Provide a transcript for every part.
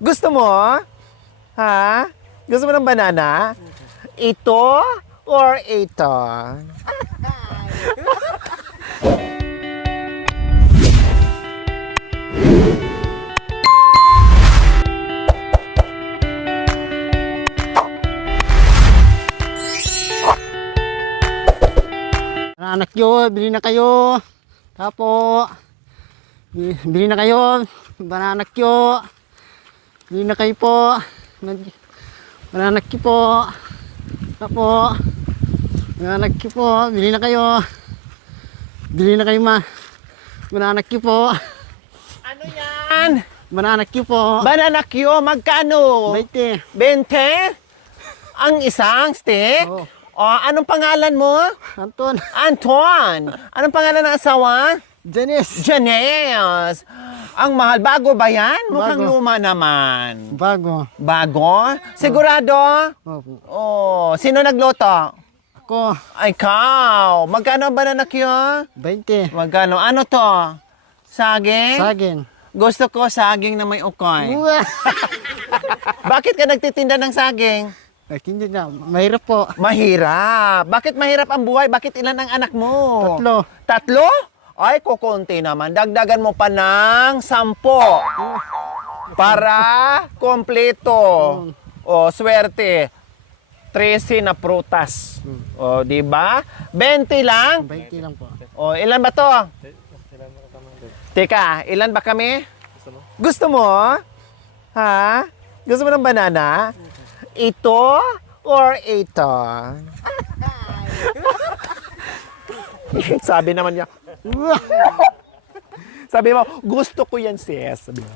Gusto mo? Ha? Gusto mo ng banana? Ito or ito? Anak nyo, bili na kayo. Tapo. Bili na kayo. Bananak nyo. Bili na kayo po. Bananak nyo po. Tapo. Bananak nyo po. Bili na kayo. Bili na kayo ma. Bananak nyo po. Ano yan? Bananak nyo po. Banana Q, magkano? 20. 20? Ang isang stick? Oo. O, anong pangalan mo? Anton. Anton. Anong pangalan ng asawa? Janice. Janice. Ang mahal. Bago ba yan? Mukhang Bago. luma naman. Bago. Bago? Sigurado? Opo. Oh, sino nagluto? Ako. Ay, ikaw. Magkano ba na nakyo? 20. Magkano? Ano to? Saging? Saging. Gusto ko saging na may ukoy. Uwa. Bakit ka nagtitinda ng saging? Ay, hindi na. Mahirap po. Mahirap. Bakit mahirap ang buhay? Bakit ilan ang anak mo? 3. Tatlo? Ay, kukunti naman. Dagdagan mo pa ng 10. Para kompleto. O, swerte. 13 na prutas. O, di ba? 20 lang? 20 lang po. O, ilan ba to? Teka, ilan ba kami? Gusto mo? Ha? Gusto mo ng banana? Ito or ito? Sabi naman niya, Uwa. sabi mo, gusto ko yan, sis. Sabi mo.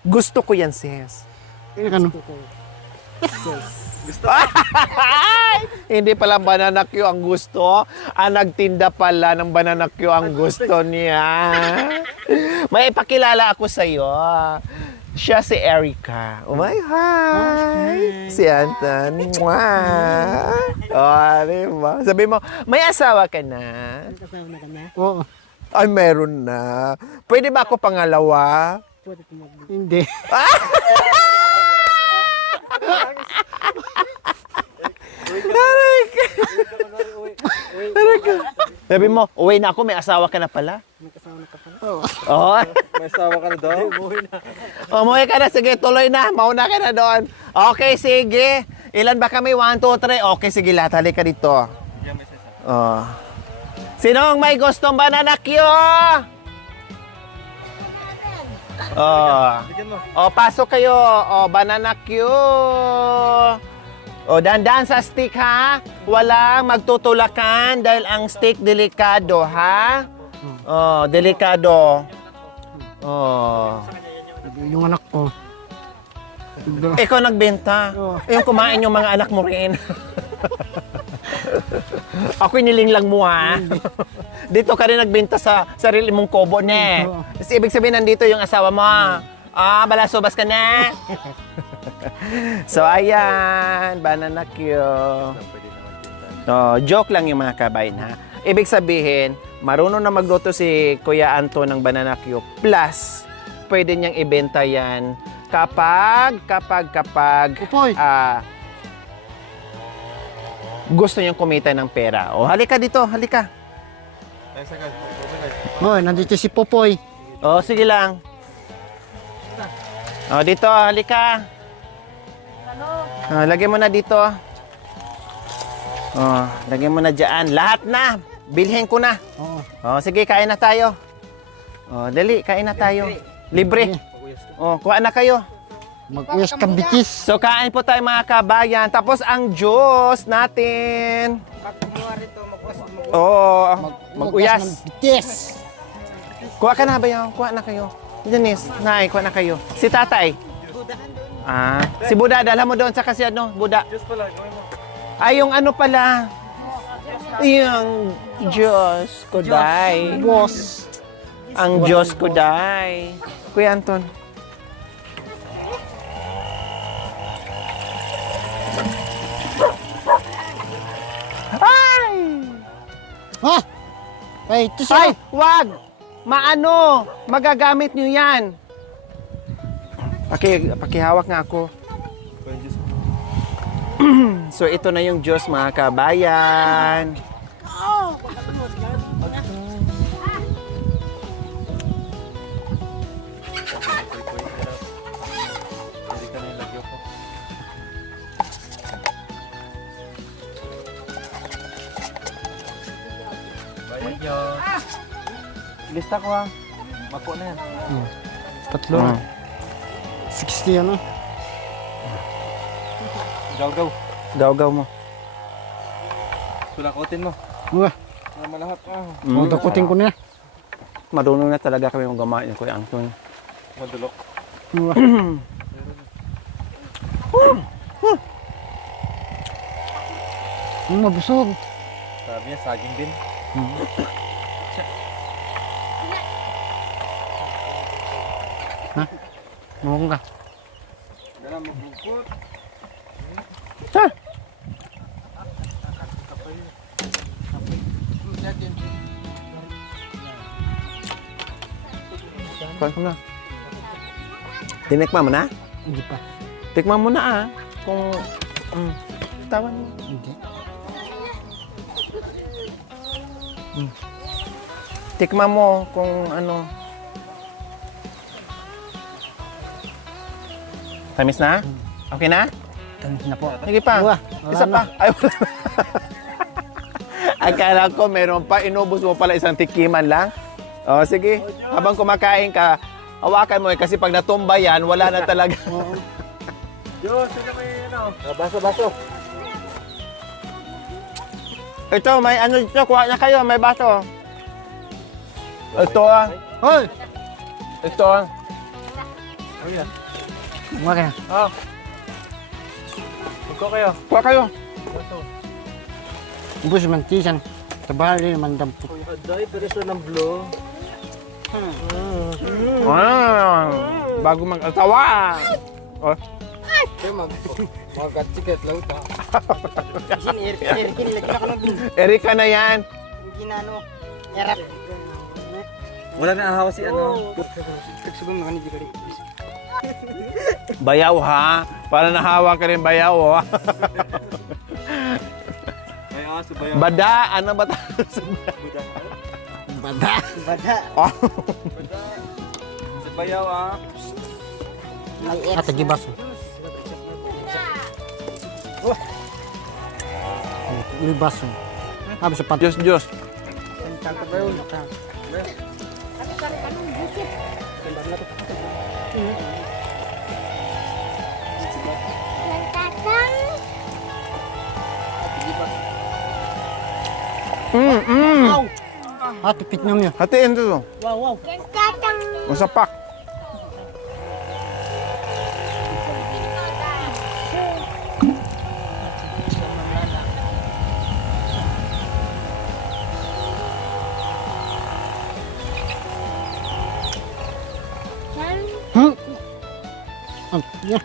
Gusto ko yan, sis. Ano? Hindi pala banana Q ang gusto. Ang nagtinda pala ng banana Q ang gusto niya. May ipakilala ako sa iyo. Siya si Erica. Oh my hi. Si Anton. Mwah. Oh, diba? Sabi mo, may asawa ka na? Kasama na ka na? Oo. Ay, meron na. Pwede ba ako pangalawa? Hindi. Sabi mo, uwi na ako, may asawa ka na pala. May kasama na ka pala? Oh. May asawa ka na daw? Umuwi ka na, sige, tuloy na. Mauna ka na doon. Okay, sige. Ilan ba kami? 1, 2, 3. Okay, sige, lahat. Halika dito. Oh. Sinong may gustong banana Q? Oh. Oh, pasok kayo. Oh, banana Q. Oh, dandan sa stick, ha? Walang magtutulakan dahil ang stick delikado, ha? Oh, delikado. Oh. Yung anak ko. Ikaw nagbenta. Oo. Yung kumain yung mga anak mo rin. Ako iniling lang mo, ha? Dito ka rin nagbenta sa sarili mong kobo, ne? Oo. Kasi ibig sabihin, nandito yung asawa mo. Ah, balasobas ka na. So, ayan. Banana Q. Oh, joke lang yung mga kabayan, ha? Ibig sabihin, marunong na magluto si Kuya Anto ng banana Q. Plus, pwede niyang ibenta yan kapag Upoy. gusto niyang kumita ng pera. O, halika dito, halika. Hoy, nandito si Popoy. O, sige lang. O, dito, halika. O, lagyan mo na dito. O, lagyan mo na dyan. Lahat na. Bilhin ko na. Oo. O, sige, kain na tayo. O, dali, kain na tayo. Libre. O, kuha na kayo. Mag-uwes kambitis. So, kain po tayo mga kabayan. Tapos, ang Diyos natin. Oo, mag-uyas. Bitis. Kuha ka na ba yun? Kuha na kayo. Janice, Nay, kuha na kayo. Si tatay. Ah, si Buda, dala mo doon sa kasi ano, Buda. Ay, yung ano pala. Yung Diyos ko, day. Boss. Ang Diyos ko, day. Kuya Anton. Ay! Ha? Ay, ito Ay, siya. wag! Maano? Magagamit nyo yan. Pakihawak nga ako. So ito na yung juice mga kabayan. Lista ko ha. Mako na yan. Tatlo. 60 ano? Gaw-gaw mo. Sulakotin mo. Wah, Para malahap ka. dakutin ko na. Marunong na talaga kami yung gamain Kuya Anton. Madulok. Wah. Mabusog. Sabi niya, saging din. Mukong ka. Ganun, magbukot. Kuhan ko na. Tinikman mo na? Hindi pa. Tikman mo na Kung... tawan mo. Hindi. Tikman mo kung ano. Tamis na? Okay na? Tamis na po. Sige pa. Wala Isa na. pa. Ay, wala na. Akala ko meron pa. Inubos mo pala isang tikiman lang. O, sige. Habang kumakain ka, hawakan mo kasi pag natumba yan, wala na talaga. Diyos, sino may ano? Baso. Ito, may ano dito. Kuha na kayo. May baso. Ito Hoy! Ito Ano yan? Mukha ka. Magko kayo. Kuha kayo. Baso. Ubus man tisan. Tabali naman dampot. Uy, aday, pero ito ng blue. Bago mag-asawa. Oh. Kaya mag-gatsikit lang ito. Erika na yan. Ginano. Erap. Wala na ahawa si ano. Bayaw ha. Para nahawa ka rin bayaw ha. May aso ba yan? Bada. Ano ba Bada. Bada. Oh. Sa bayaw Ate gibas. Libas. Abi sa pat. Diyos. Ate pit niyo. Hatiin ito. Wow. Masapak. Yeah.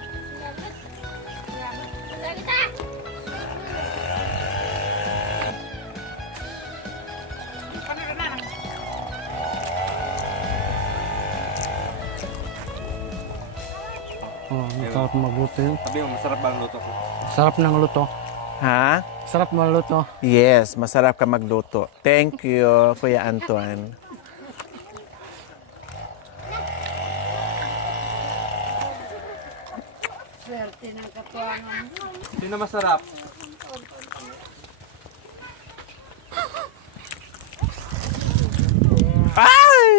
Oh, masarap magluto yun. Sabi mo, masarap ba ang luto ko? Sarap ng luto. Ha? Sarap magluto. Yes, masarap ka magluto. Thank you, Kuya Anton. Sino masarap? Ay!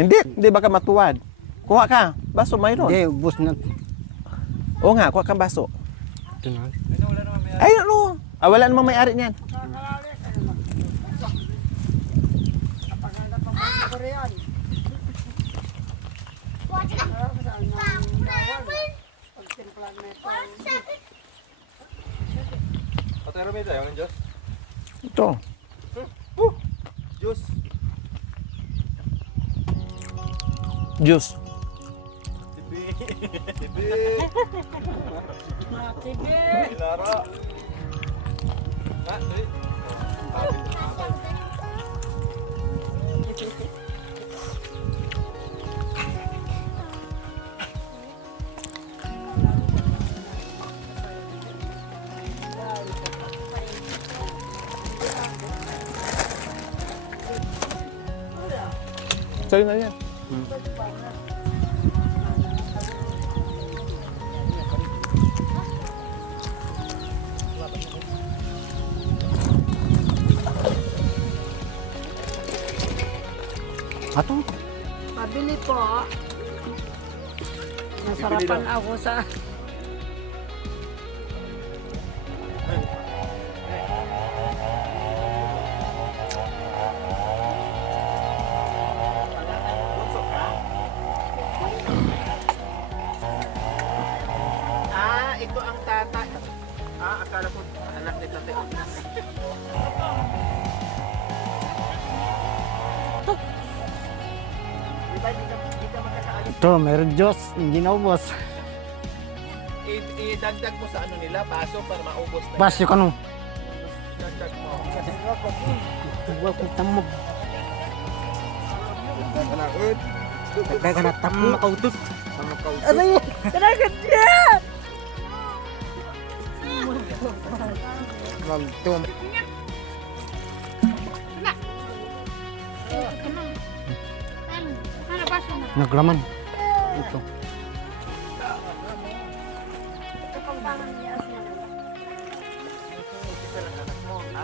Hindi ba ka matuwad? Kuha ka. Baso mayroon. Hindi, ubos na. Oo nga, kuha kang baso. Ito na. Ay, ano? Wala namang may-ari niyan. Patero may tayo ng Diyos? Ito. Diyos. Juice. Tibi. Lara. Sa'yo na yan. Ato. Pabili po. Nasarapan ako sa... Ito ang tata. Akala ko anak ni Tate. Ito, meron Diyos. Hindi naubos. Idagdag mo sa ano nila, baso para maubos na. Bas, yung ano. Dagdag mo. Huwag kong tamog. Nagdaganat tamog makautot. Aray! Kanagat niya! Magtum. Naglaman. Ito.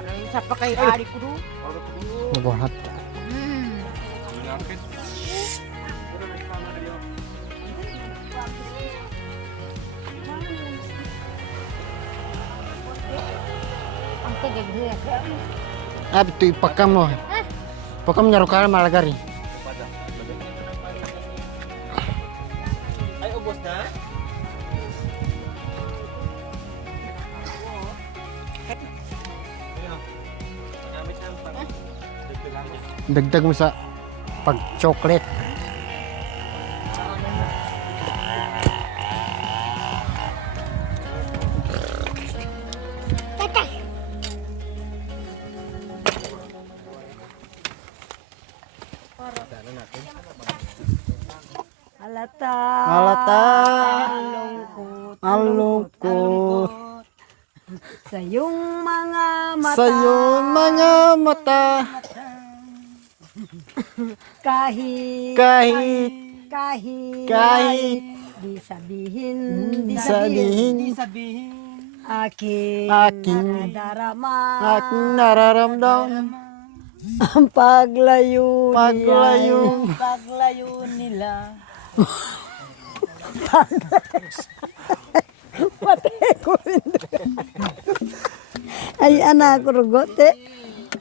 Isa pa kay Ari ko doon. Mabuhat. Ang tagag niya. Ito ipakam mo. Pakam niya rukara malagari. Ay, ubos na? Dagdag mo sa pag-chocolate. Halata. Halata. Lungkot. Ang lungkot. Sa iyong mga mata. Sa iyong mga mata. Kahit. Kahit. Di sabihin. Di sabihin. Aking. Nadarama. Aking nararamdam. Ang paglayo nila. Patay ko rin. Ay, anak ko rugote.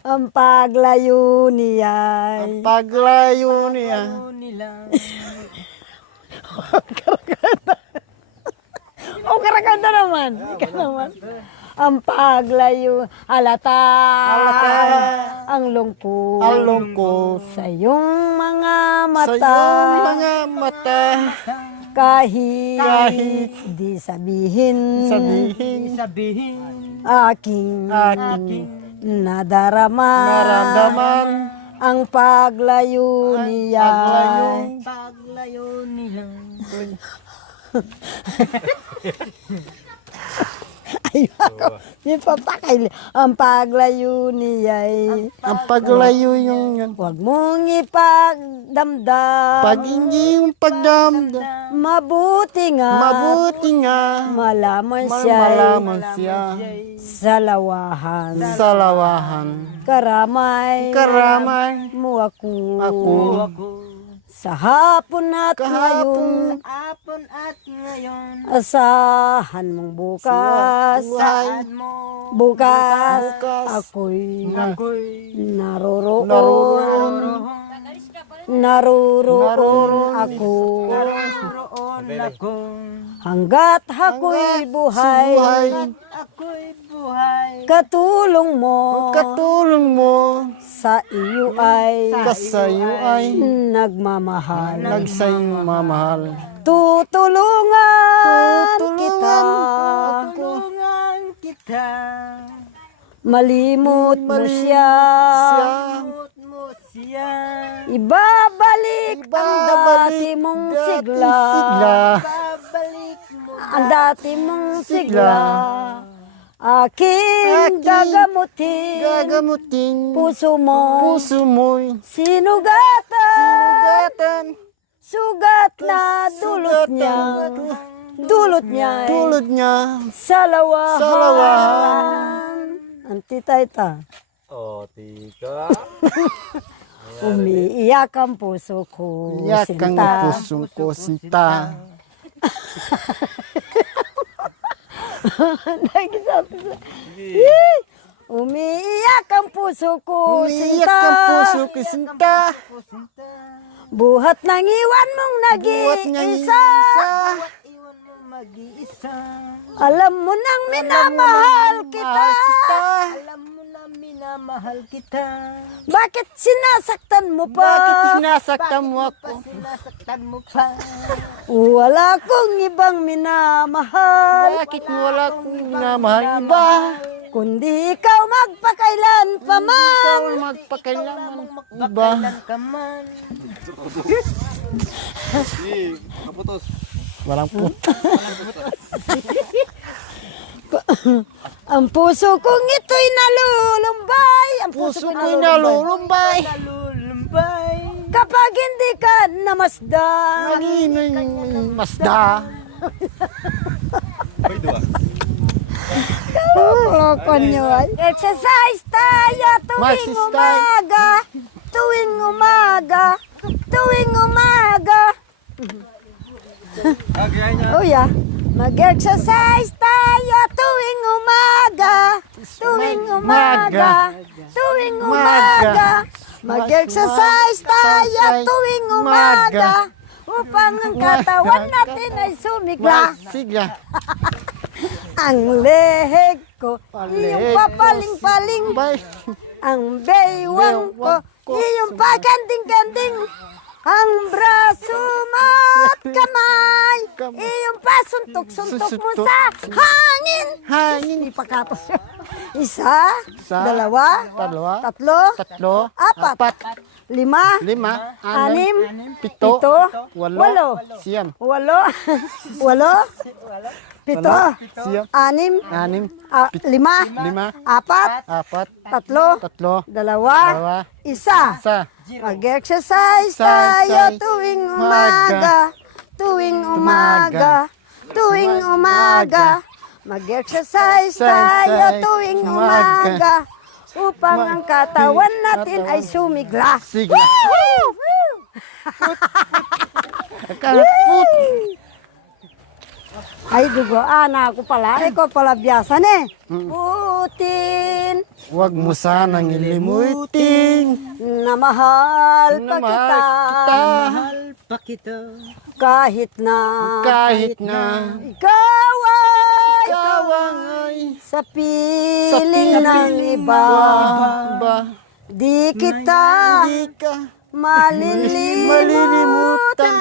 Ang paglayo niya. Paglayo niya. Oh, karakanda naman. Ikaw naman. Ang paglayo. Halata. Ang lungkot. Ang lungkot. Sa iyong mga Sa mata. iyong mga mata. Kahit. Di sabihin. Aking. Nadarama. Naramdaman. Ang paglayo niya. Paglayo nila. Ay, ako. Di pa pakay. Ang paglayo niya. Ang paglayo yung yan. Huwag mong ipagdamdam. Pag hindi yung pagdamdam. Mabuti nga. Malaman siya. Sa lawahan. Sa lawahan. Karamay. Mo ako. Sa hapon at ngayon. Asahan mong bukas. Bukas. Ako'y naroroon. Ako. Hanggat ako'y buhay. Katulong mo. Sa iyo ay. Kasayo ay. Nagmamahal. Nagsayong mamahal. Tutulungan kita. Malimot mo siya. Ibabalik ang dati mong sigla. Ang dati mong sigla. Aking gagamutin puso mo'y sinugatan. Sugat na dulot niya sa lawahan. Antitayta. Oh, tika. Umiiyak ang puso ko, sinta. sinta. Nagsabi sa... Yee! Umiiyak ang puso ko, sinta. sinta. Buhat nang iwan mong nag-iisa. Alam mo nang minamahal kita. Bakit sinasaktan mo pa? Sinasaktan mo ako? Wala akong ibang minamahal. Bakit wala akong minamahal iba? Kundi ikaw magpakailan pa man. Ikaw magpakailangan iba. Walang po. Ang puso kong ito'y nalulumbay. Ang Puso ko'y nalulumbay. Kapag hindi ka namasdan. Nanginoy masda. Loko nyo ay. Exercise tayo tuwing umaga. Tuwing umaga. Oh yeah. Mag-exercise tayo tuwing umaga. Mag-exercise tayo tuwing umaga. Upang ang katawan natin ay sumigla. Sigla. Ang leheg ko, iyong papaling-paling. Ang baywang ko, iyong paganding-ganding. Ang braso mo at kamay, iyong pasuntok-suntok mo sa hangin. Ipakatos. Isa, dalawa, tatlo, apat, lima, anim, pito, walo, pito, anim, lima, apat, tatlo, dalawa, isa. Mag-exercise tayo tuwing umaga. Mag-exercise tayo tuwing umaga. Upang ang katawan natin ay sumigla. Sigla. Ay, dugo, ako pala. Ikaw pala biyasan eh. Putin, Huwag mo sanang ilimutin na mahal pa na mahal kita. Kahit na ikaw kawangay sa piling ng iba. Di kita malilimutan.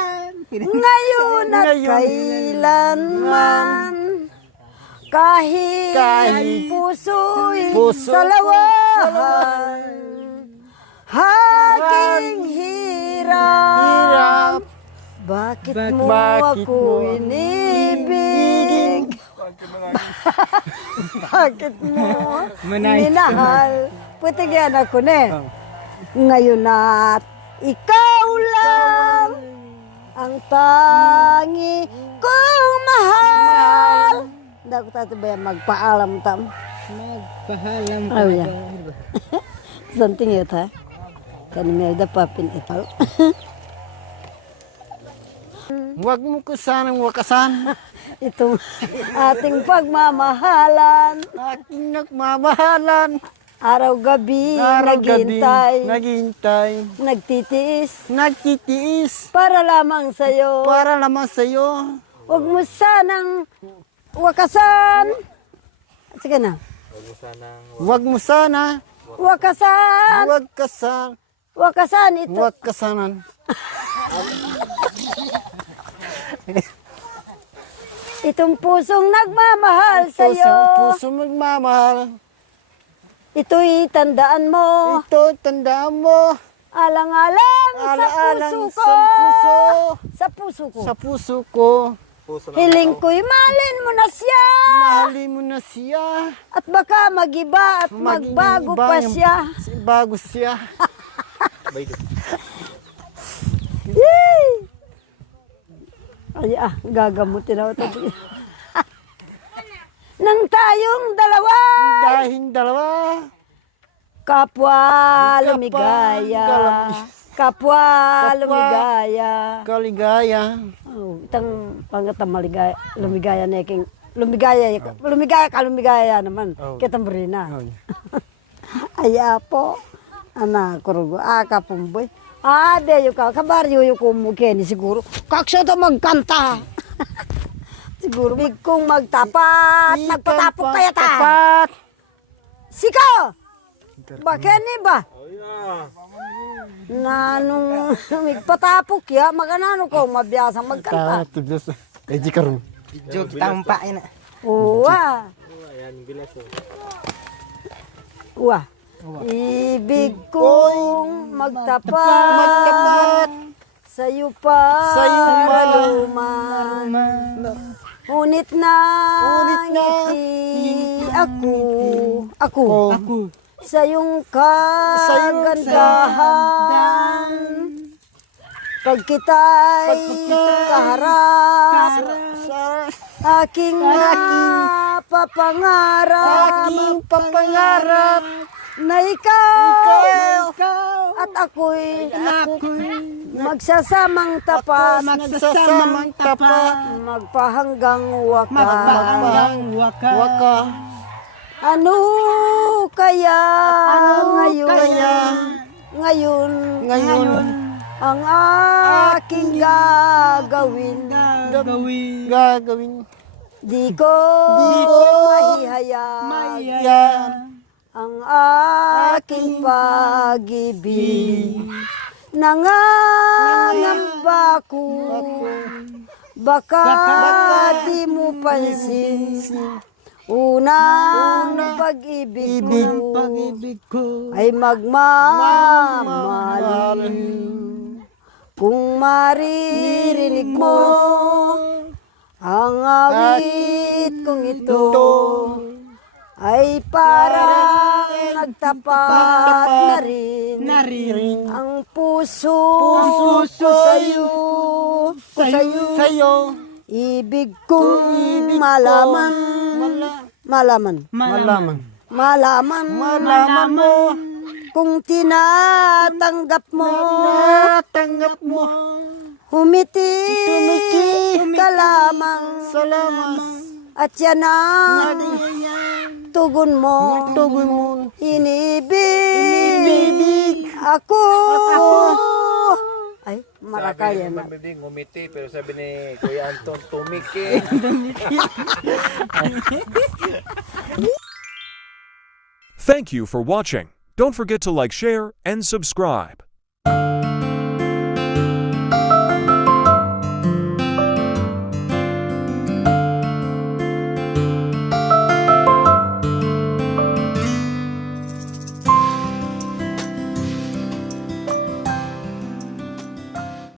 Ngayon at kailanman. Kahit puso'y sa lawahan. Aking hirap. Bakit mo ako inibig? Bakit mo minahal? Puti yan ako na. Ngayon at ikaw lang ang tangi kong mahal. Hindi ako tatibay magpaalam tam. Magpahalam Oh yeah. Something yun ha. Kanina da papin ito. Huwag mo ko sanang wakasan Itong ating pagmamahalan. aking nagmamahalan. Araw-gabi, naghihintay, nagtitiis, para lamang sa'yo. Huwag mo sanang wakasan. Sige na. Huwag mo sana Wakasan. Wakasan ito. wakasanan. Itong pusong nagmamahal sa'yo. Puso magmamahal. Ito'y tandaan mo. Ito, tandaan mo. Alang-alang Alang-alang sa puso ko. sa puso ko. Sa puso ko. Hiling ko'y mahalin mo na siya. Mahalin mo na siya. At baka magiba at magbago pa siya. Bago siya. Yay! Ay, gagamutin ako ito. Nang tayong dalawa, Dahing dalawa. kapwa lumigaya. Kapwa lumigaya. Kaligaya. Oh, itang pangatang maligaya, lumigaya na iking, lumigaya naman. Oh. Kitang berina. Ay, po. Anak ko, kapumboy. Deyo ka, kabaryo yung kumukeni siguro. Kakso to magkanta. Siguro big kong magtapat, nagpatapok kaya ta. Tapat. Siko! Bakeni ba? Na nung nagpatapok ya, maganano ko, mabiyasang magkanta. Tiblos. Kay Jikaron. Video kita umpain na. Uwa. Ayan, bilas oh. Uwa. Ibig kong magtapat sa'yo luman. Ngunit na ngiti ako sa iyong kagandahan. Pag kita'y kaharap, aking papangarap na ikaw at ako'y magsasamang tapat, magpahanggang Waka. Ano kaya ngayon ang aking gagawin? Di ko mahihayag ang aking pag-ibig. Nangangamba ko, baka di mo pansin. Unang pag-ibig ko ay magmamahalin. Kung maririnig mo ang awit kong ito, ay parang nagtapat na rin ang puso ko sa'yo. Ibig kong malaman mo kung tinatanggap mo. Humiti ka lamang at yan ang tugon mo. Inibig ako. Ay, marakaya na. Sabi ni ngumiti, pero sabi ni Kuya Anton, tumiki. Thank you for watching. Don't forget to like, share, and subscribe.